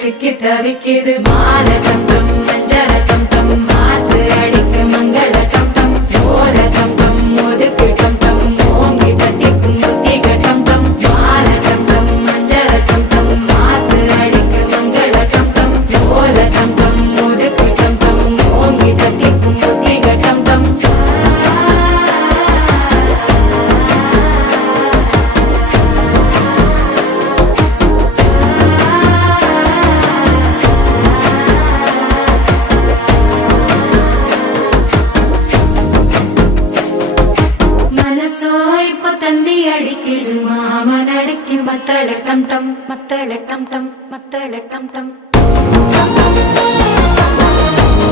சிக்கி தவிக்குது மாலை டம் டம் மஞ்சள டம் டம் மாத்து அடிக்க மங்கள டம் டம் ஓல டம் டம் ஒதுக்கு டம் டம் ஓங்கி தட்டிக்கும் புத்திக டம் டம் மாலை டம் டம் மஞ்சள டம் டம் மாத்து அடிக்க மங்கள டம் டம் ஓல டம் டம் ஒதுக்கு டம் டம் ஓங்கி தட்டிக்கும் புத்திக டம் டம் தந்தி அடிக்குது மாமன் அடிக்கு மத்தள டம் டம் மத்தள டம் டம் மத்தள டம் டம்